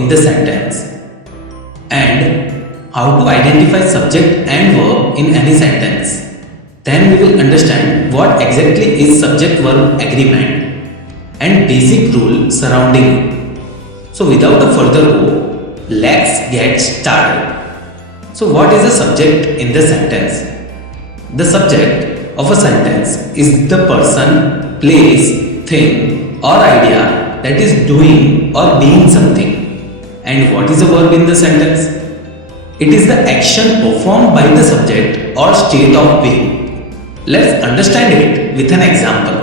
in the sentence, and how to identify subject and verb in any sentence. Then we will understand what exactly is subject-verb agreement and basic rule surrounding it. So without a further go, let's get started. So what is the subject in the sentence? The subject of a sentence is the person, place, thing or idea that is doing or being something. And what is a verb in the sentence? It is the action performed by the subject or state of being. Let's understand it with an example.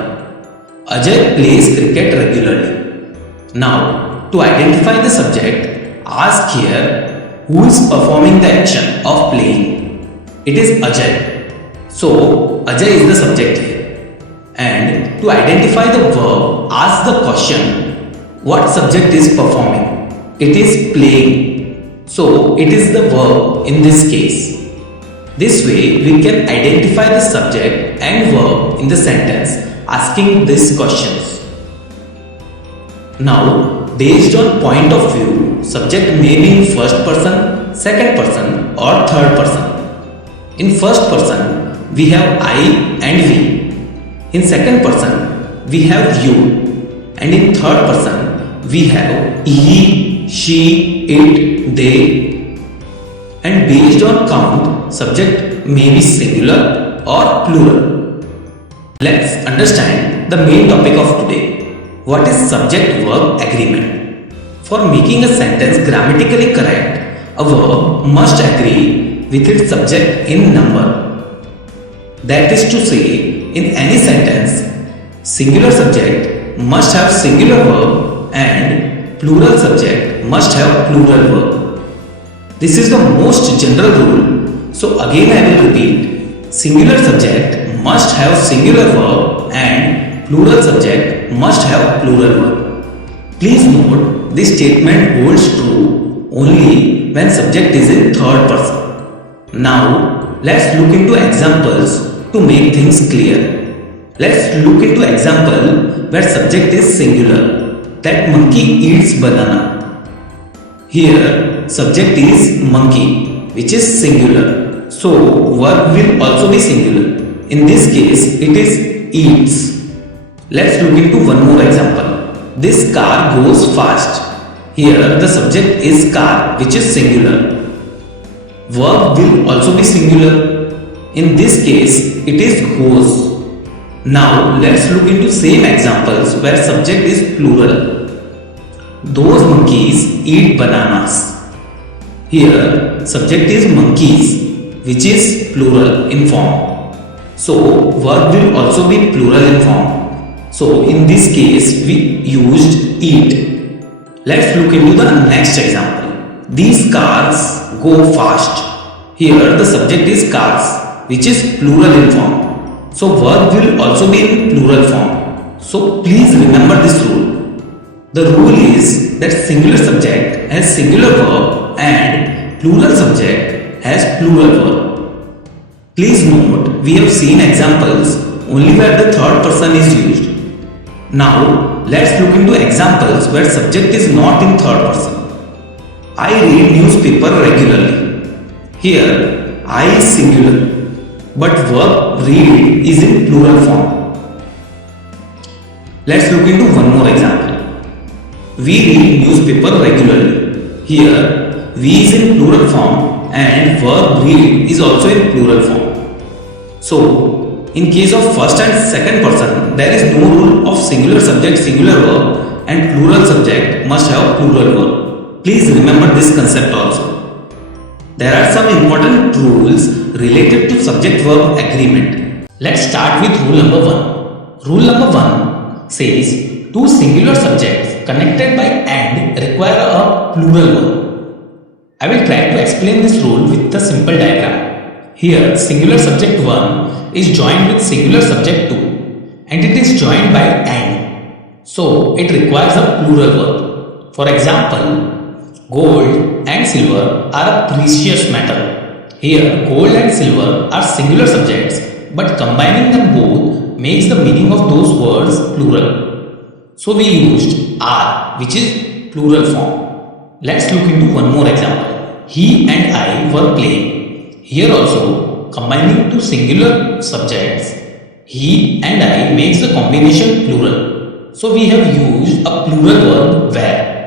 Ajay plays cricket regularly. Now, to identify the subject, ask here who is performing the action of playing. It is Ajay. So, Ajay is the subject here. And to identify the verb, ask the question, what subject is performing? It is playing. So, it is the verb in this case. This way, we can identify the subject and verb in the sentence asking these questions. Now, based on point of view, subject may be in first person, second person or third person. In first person, we have I and we. In second person, we have you. And in third person, we have he, she, it, they. And based on count, subject may be singular or plural. Let's understand the main topic of today. What is subject-verb agreement? For making a sentence grammatically correct, a verb must agree with its subject in number. That is to say, in any sentence, singular subject must have singular verb and plural subject must have plural verb. This is the most general rule. So again I will repeat. Singular subject must have singular verb and plural subject must have plural verb. Please note this statement holds true only when subject is in third person. Now let's look into examples to make things clear. Let's look into example where subject is singular. That monkey eats banana. Here, subject is monkey, which is singular. So, verb will also be singular. In this case, it is eats. Let's look into one more example. This car goes fast. Here, the subject is car, which is singular. Verb will also be singular. In this case, it is goes. Now, let's look into same examples where subject is plural. Those monkeys eat bananas. Here, subject is monkeys, which is plural in form. So, verb will also be plural in form. So, in this case, we used eat. Let's look into the next example. These cars go fast. Here, the subject is cars, which is plural in form. So, verb will also be in plural form. So, please remember this rule. The rule is that singular subject has singular verb and plural subject has plural verb. Please note, we have seen examples only where the third person is used. Now, let's look into examples where subject is not in third person. I read newspaper regularly. Here, I is singular, but verb read is in plural form. Let's look into one more example. We read newspaper regularly. Here, we is in plural form and verb read is also in plural form. So, in case of first and second person, there is no rule of singular subject, singular verb and plural subject must have plural verb. Please remember this concept also. There are some important rules related to subject-verb agreement. Let's start with rule number 1. Rule number 1 says two singular subjects connected by and require a plural verb. I will try to explain this rule with a simple diagram. Here, singular subject 1 is joined with singular subject 2 and it is joined by and. So, it requires a plural verb. For example, gold and silver are a precious metal. Here, gold and silver are singular subjects, but combining them both makes the meaning of those words plural. So we used are, which is plural form. Let's look into one more example. He and I were playing. Here also, combining two singular subjects, he and I makes the combination plural. So we have used a plural verb were.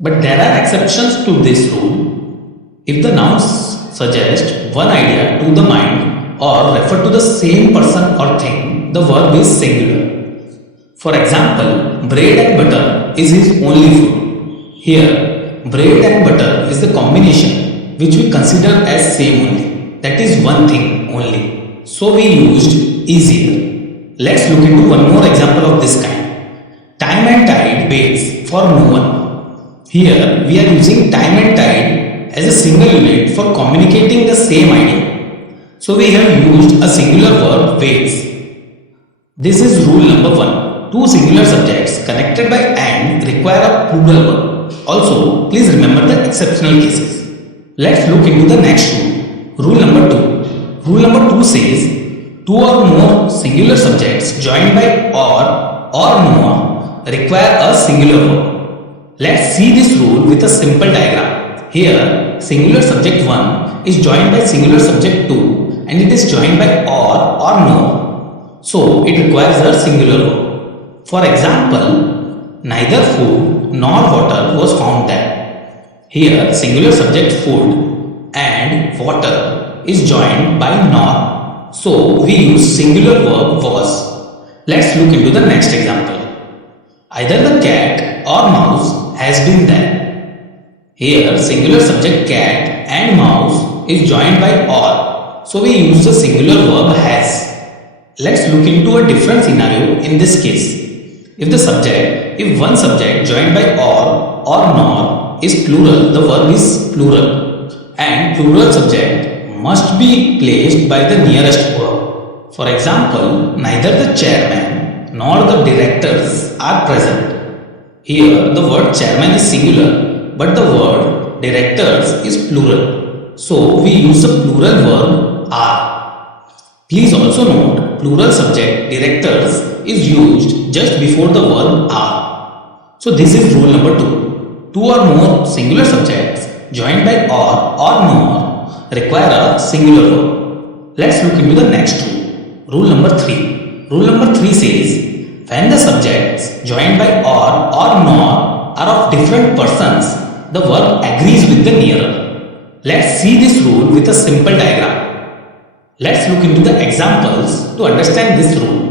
But there are exceptions to this rule. If the nouns suggest one idea to the mind or refer to the same person or thing, the verb is singular. For example, bread and butter is his only food. Here, bread and butter is the combination which we consider as same only. That is one thing only. So we used easier. Let's look into one more example of this kind. Time and tide waits for no one. Here we are using time and tide as a single unit for communicating the same idea. So we have used a singular verb waits. This is rule number 1. Two singular subjects connected by and require a plural verb. Also, please remember the exceptional cases. Let's look into the next rule. Rule number 2. Rule number 2 says two or more singular subjects joined by or more require a singular verb. Let's see this rule with a simple diagram. Here, singular subject 1 is joined by singular subject 2 and it is joined by or more. So, it requires a singular verb. For example, neither food nor water was found there. Here, singular subject food and water is joined by nor. So, we use singular verb was. Let's look into the next example. Either the cat or mouse has been there. Here, singular subject cat and mouse is joined by or. So, we use the singular verb has. Let's look into a different scenario in this case. If one subject joined by or nor is plural, the verb is plural and plural subject must be placed by the nearest verb. For example, neither the chairman nor the directors are present. Here the word chairman is singular but the word directors is plural. So we use the plural verb are. Please also note plural subject directors is used just before the verb are. So this is rule number 2. Two or more singular subjects joined by or nor require a singular verb. Let's look into the next rule. Rule number 3. Rule number 3 says when the subjects joined by or nor are of different persons, the verb agrees with the nearer. Let's see this rule with a simple diagram. Let's look into the examples to understand this rule.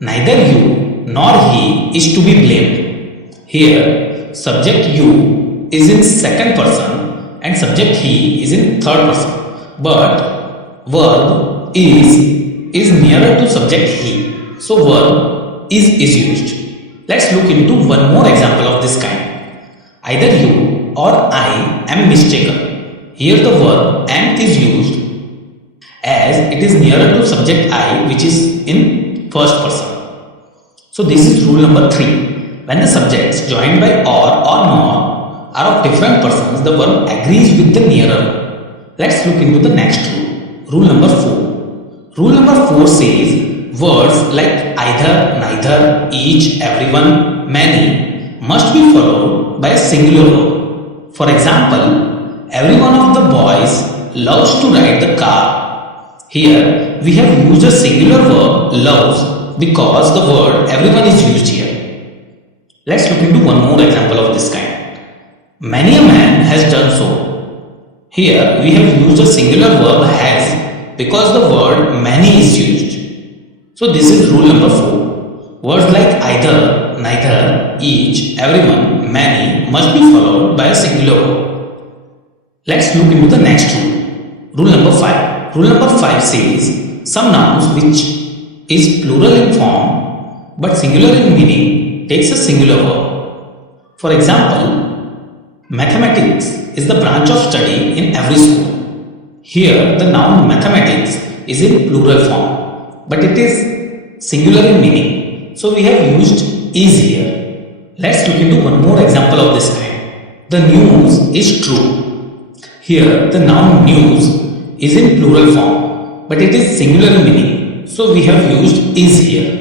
Neither you nor he is to be blamed. Here, subject you is in second person and subject he is in third person. But verb is nearer to subject he. So verb is used. Let's look into one more example of this kind. Either you or I am mistaken. Here the verb am is used as it is nearer to subject I which is in first person. So this is rule number 3. When the subjects joined by or nor are of different persons, the verb agrees with the nearer. Let's look into the next rule. Rule number 4. Rule number 4 says words like either, neither, each, everyone, many must be followed by a singular verb. For example, every one of the boys loves to ride the car. Here we have used a singular verb loves because the word everyone is used here. Let's look into one more example of this kind. Many a man has done so. Here we have used a singular verb has because the word many is used. So this is rule number 4. Words like either, neither, each, everyone, many must be followed by a singular verb. Let's look into the next rule. Rule number 5. Rule number 5 says some nouns which is plural in form but singular in meaning takes a singular verb. For example, mathematics is the branch of study in every school. Here the noun mathematics is in plural form but it is singular in meaning. So we have used is here. Let's look into one more example of this kind. The news is true. Here the noun news is in plural form but it is singular in meaning. So we have used is here.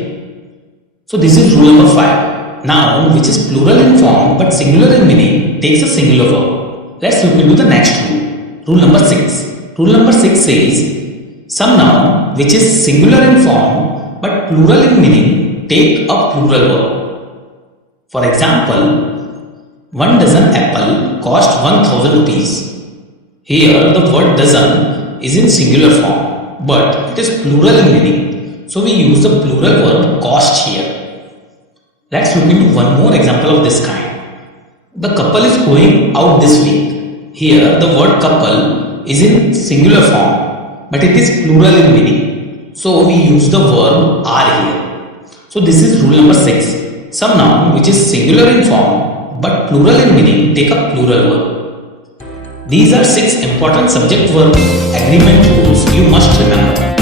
So this is rule number 5. Noun which is plural in form but singular in meaning takes a singular verb. Let's look into the next rule. Rule number 6. Rule number 6 says some noun which is singular in form but plural in meaning take a plural verb. For example, 1 dozen apple cost 1000 rupees. Here the word dozen is in singular form but it is plural in meaning. So we use the plural verb cost here. Let's look into one more example of this kind. The couple is going out this week. Here the word couple is in singular form but it is plural in meaning. So we use the verb are here. So this is rule number 6. Some noun which is singular in form but plural in meaning take a plural verb. These are 6 important subject verb agreement rules you must remember.